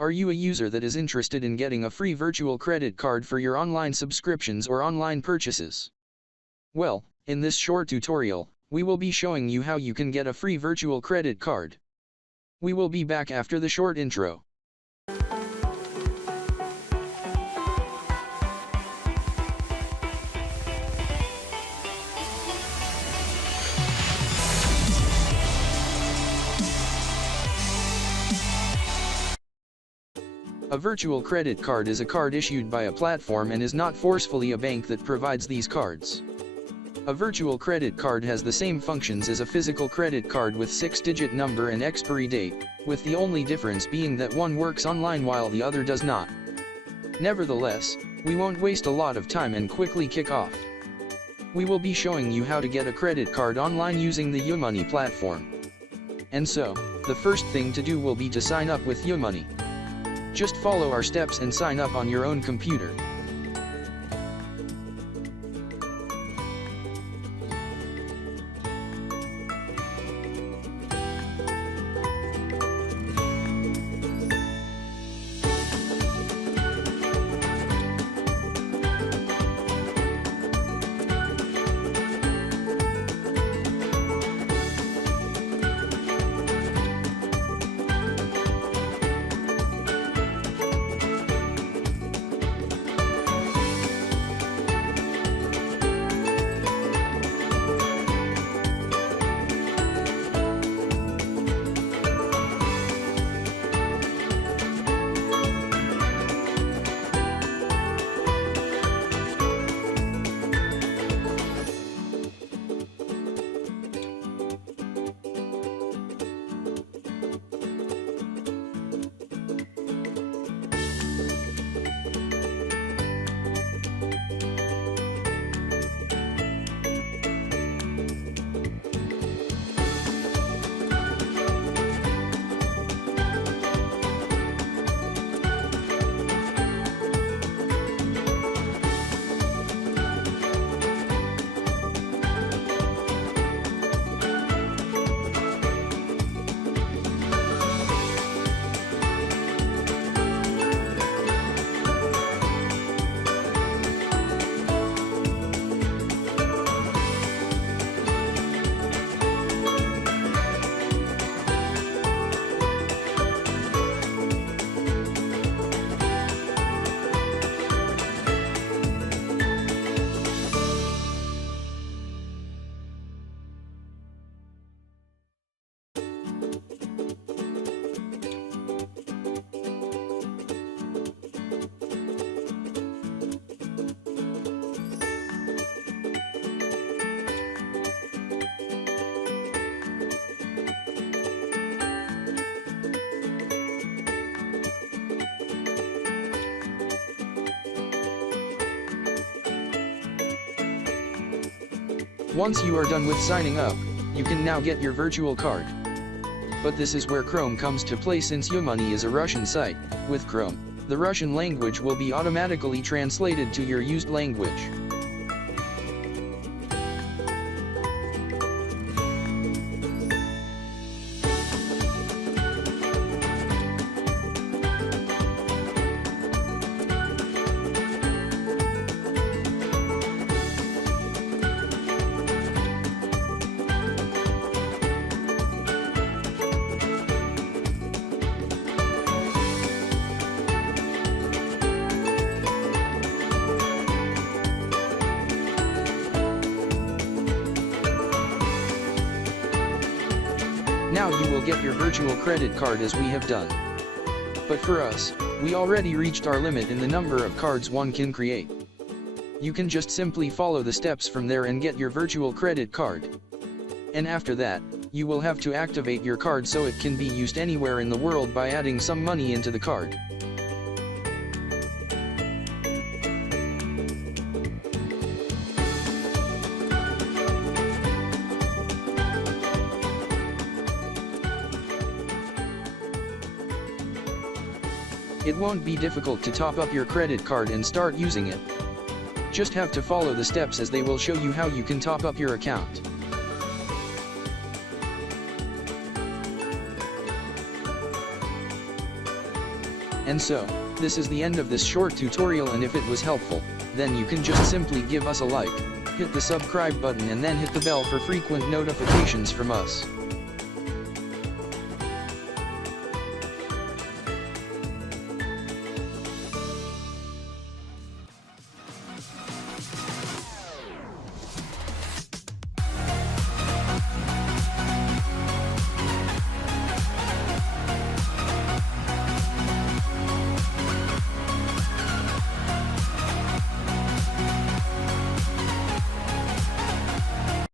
Are you a user that is interested in getting a free virtual credit card for your online subscriptions or online purchases? Well, in this short tutorial, we will be showing you how you can get a free virtual credit card. We will be back after the short intro. A virtual credit card is a card issued by a platform and is not forcefully a bank that provides these cards. A virtual credit card has the same functions as a physical credit card with 6-digit number and expiry date, with the only difference being that one works online while the other does not. Nevertheless, we won't waste a lot of time and quickly kick off. We will be showing you how to get a credit card online using the YouMoney platform. And so, the first thing to do will be to sign up with YouMoney. Just follow our steps and sign up on your own computer. Once you are done with signing up, you can now get your virtual card. But this is where Chrome comes to play, since YouMoney is a Russian site. With Chrome, the Russian language will be automatically translated to your used language. Now you will get your virtual credit card as we have done. But for us, we already reached our limit in the number of cards one can create. You can just simply follow the steps from there and get your virtual credit card. And after that, you will have to activate your card so it can be used anywhere in the world by adding some money into the card. It won't be difficult to top up your credit card and start using it. Just have to follow the steps as they will show you how you can top up your account. And so, this is the end of this short tutorial, and if it was helpful, then you can just simply give us a like, hit the subscribe button and then hit the bell for frequent notifications from us.